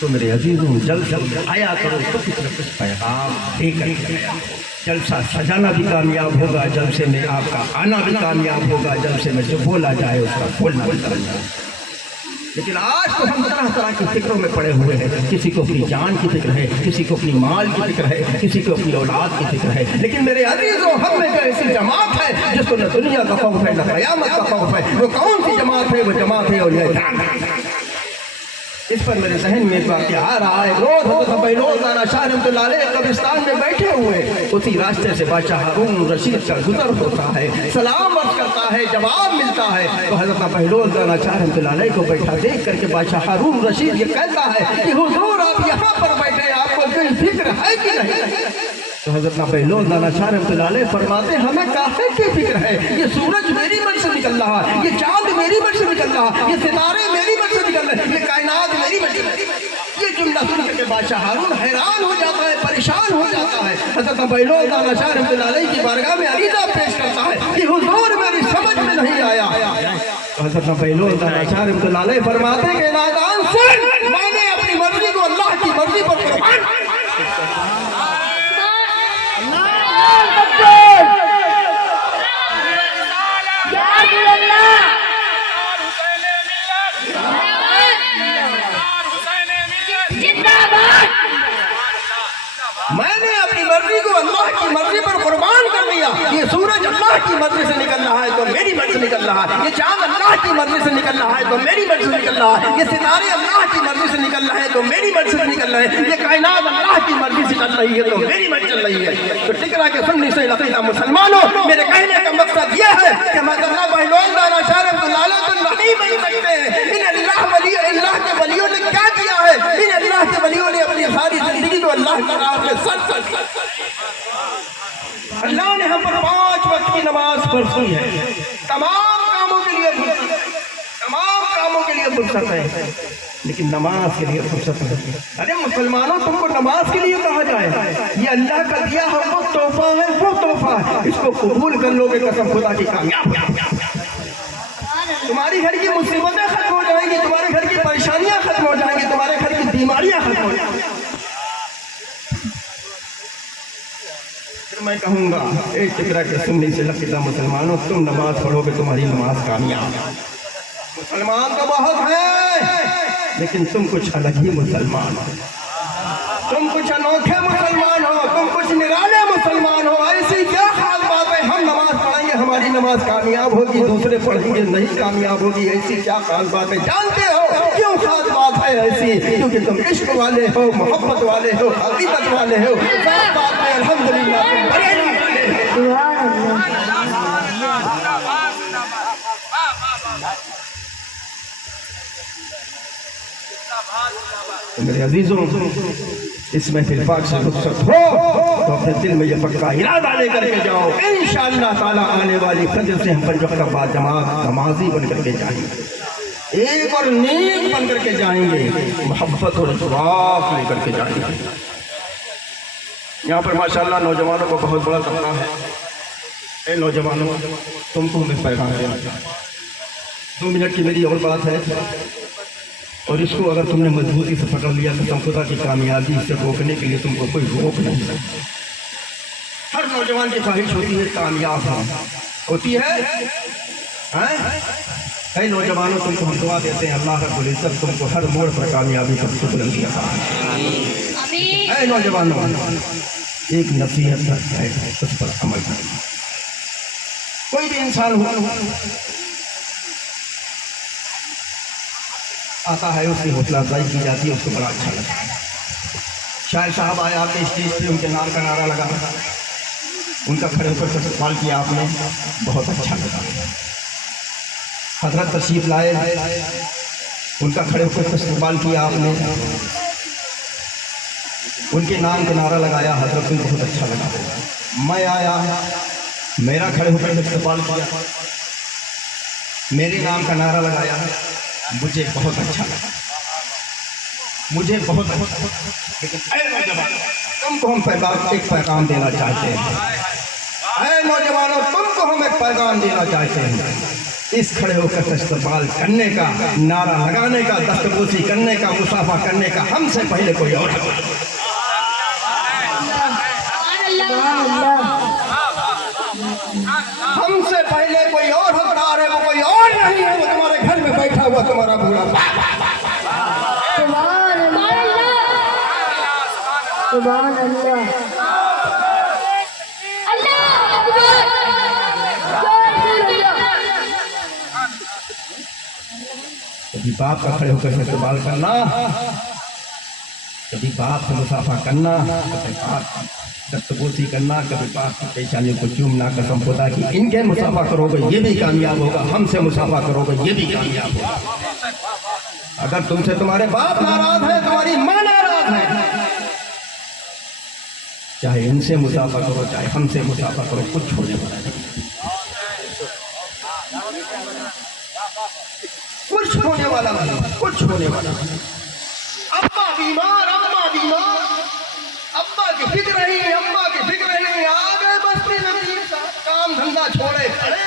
तो मेरे अजीजों जलसा आया करो तो कुछ पैगाम देकर जलसा सजाना भी कामयाब होगा, जलसे में आपका आना भी कामयाब होगा, जलसे में जो बोला जाए उसका बोलना भी कामयाब। लेकिन आज तो हम तरह तरह की फिक्रों में पड़े हुए हैं। किसी को अपनी जान की फिक्र है, किसी को अपनी माल की फिक्र है, किसी को अपनी औलाद की फिक्र है। लेकिन मेरे अजीजों हम में जो ऐसी जमात है जिसको न दुनिया का खौफ है न क़यामत का खौफ है, वो कौन सी जमात है? वो जमात है और ये इस पर मेरे जहन में एक वाक़या आ रहा है। रोज होता था बहलोल राना शाह रहमतुल्लाह अलैह कब्रिस्तान में बैठे हुए, उसी रास्ते से बादशाह हारून रशीद का गुजर होता है, सलाम अर्ज करता है, जवाब मिलता है। तो हज़रत बहलोल राना शाह रहमतुल्लाह अलैह को बैठा देख करके बादशाह हारून रशीद ये कहता है कि हुजूर आप यहाँ पर बैठे, आपको कोई फिक्र है कि नहीं? तो हज़रत बहलोल राना शाह रहमतुल्लाह अलैह फरमाते हमें काहे की फिक्र है? ये सूरज मेरी मन से निकल रहा है, ये चांद मेरी मन से निकल रहा है, ये सितारे मेरी मन से निकल रहे, ये कायनात मेरी मन से। ये जुमला सुन करके बादशाह हारून हैरान हो जाता है, परेशान हो जाता है। हज़रत बहलोल राना शाह रहमतुल्लाह अलैह की बारगाह में अरीज़ा पेश करता है कि हुजूर मेरी समझ में नहीं आया। तो हज़रत बहलोल राना शाह रहमतुल्लाह अलैह फरमाते कि नादान सुन, मैंने अपनी मर्जी को अल्लाह की मर्जी पर कुर्बान मैंने अपनी मर्जी को अल्लाह की मर्जी पर कुर्बान कर दिया। ये सूरज अल्लाह की मर्जी से निकल रहा है तो मेरी मर्जी से निकल रहा है, ये चांद अल्लाह की मर्जी से निकल रहा है तो मेरी मर्जी से निकल रहा है, ये सितारे अल्लाह की मर्जी से निकल रहे हैं तो मेरी मर्जी से निकल रहे हैं, ये कायनात अल्लाह की मर्जी से चल रही है तो मेरी मर्जी चल रही है। तो टिकरा के सुनने से लतीफ़ा मुसलमानों, मेरे कहने का मकसद ये है कि मदरसा बहलोल राना शाह रहमतुल्लाह अलैह तो नहीं बन सकते हैं। इन अल्लाह वली अल्लाह के वलियों ने क्या किया है? इन अल्लाह के वलियों ने अपनी सारी जिंदगी को अल्लाह की राह में अल्लाह ने हम पर 5 वक्त की नमाज फर्ज़ है, तमाम कामों के लिए फुर्सत है, लेकिन नमाज के लिए फुर्सत नहीं। अरे मुसलमानों, तुमको नमाज के लिए कहा जाए, ये अल्लाह का दिया हमको तोहफा है, वो तोहफा है, इसको कबूल कर लोगे कसम खुदा की कामयाब। तुम्हारी घर की मुसीबतें खत्म हो जाएंगी, तुम्हारे घर की परेशानियां खत्म हो जाएंगी, तुम्हारे घर की बीमारियां खत्म हो जाएंगी। मैं कहूँगा एक टिकरा के सुनने से लकीला मुसलमानों, तुम नमाज पढ़ोगे तुम्हारी नमाज कामयाब। मुसलमान तो बहुत है लेकिन तुम कुछ अलग ही मुसलमान हो, तुम कुछ अनोखे मुसलमान हो, तुम कुछ निराले मुसलमान हो। ऐसी क्या खास बात है? हम नमाज पढ़ेंगे हमारी नमाज कामयाब होगी, दूसरे पढ़ेंगे नहीं कामयाब होगी। ऐसी क्या खास बात है? जानते हो क्यों खास बात है ऐसी? क्योंकि तुम इश्क वाले हो, मोहब्बत वाले हो, हकीकत वाले हो। साफ बात है अल्हम्दुलिल्लाह। तो मेरे अजीजों, इस महफिल पाक से रुखसत हो तो अपने दिल में ये पक्का इरादा लेकर के जाओ, इंशाअल्लाह ताला आने वाली फजर से हम 5 वक्त बाद जमात नमाजी बन करके जाएंगे, एक और नेक बन करके जाएंगे, मोहब्बत और इख़लास लेकर के जाएंगे। यहाँ पर माशाअल्लाह नौजवानों को बहुत बड़ा तबका है। ए नौजवानों, तुमको मैं पैगाम देना चाहता हूँ। 2 मिनट की मेरी और बात है, और इसको अगर तुमने मजबूती से पकड़ लिया तो खुदा की कामयाबी से रोकने के लिए तुमको कोई रोक नहीं सकता। हर नौजवान की ख्वाहिश होती है कामयाब होती है। कई नौजवानों, तुमको हम दुआ देते हैं अल्लाह रब्बुल इज्जत तुमको हर मोड़ पर कामयाबी का शुक्र किया। ऐ नौजवानों, एक नसीहत है, उस पर अमल करना। कोई भी इंसान हो आता है, उसकी हौसला अफजाई की जाती है, उसको बड़ा अच्छा लगता है। शायर साहब आए आपके स्टेज पे, उनके नाम का नारा लगा, उनका खड़े होकर इस्तकबाल किया आपने, बहुत अच्छा लगा। हजरत तशरीफ लाए, उनका खड़े होकर इस्तकबाल किया आपने, उनके नाम का नारा लगाया, हजरत को बहुत अच्छा लगा। मैं आया, मेरा खड़े होकर इस्तकबाल किया, मेरे नाम का नारा लगाया, मुझे बहुत अच्छा लगा, मुझे बहुत अच्छा। लेकिन ऐ नौजवान, तुमको हम एक पैगाम देना चाहते हैं। ऐ नौजवानों, तुमको हम एक पैगाम देना चाहते हैं। इस खड़े होकर इस्तकबाल करने का, नारा लगाने का, दस्तबोसी करने का, मुसाफा करने का हमसे पहले कोई और हमसे पहले कोई और हकदार है, वो कोई और नहीं है, वो तुम्हारे घर में बैठा हुआ तुम्हारा बूढ़ा। सुभान अल्लाह, कभी बाप का खड़े होकर इस्तकबाल करना, कभी बाप से मुसाफा करना, कभी बाप दस्तबोसी करना, कभी बाप की पेशानी को चूमना। कसम खुदा की इनके मुसाफा करोगे ये भी कामयाब होगा, हमसे मुसाफा करोगे ये भी कामयाब होगा। अगर तुमसे तुम्हारे बाप नाराज है, तुम्हारी माँ नाराज है, चाहे इनसे मुसाफा करो चाहे हमसे मुसाफा करो, कुछ होने वाला नहीं, कुछ होने वाला नहीं, कुछ होने वाला नहीं। अम्मा बीमार, अम्मा बीमार, अम्मा की फिक्र नहीं, अम्मा की फिक्र नहीं, आ गए बस्ती में काम धंधा छोड़े खड़े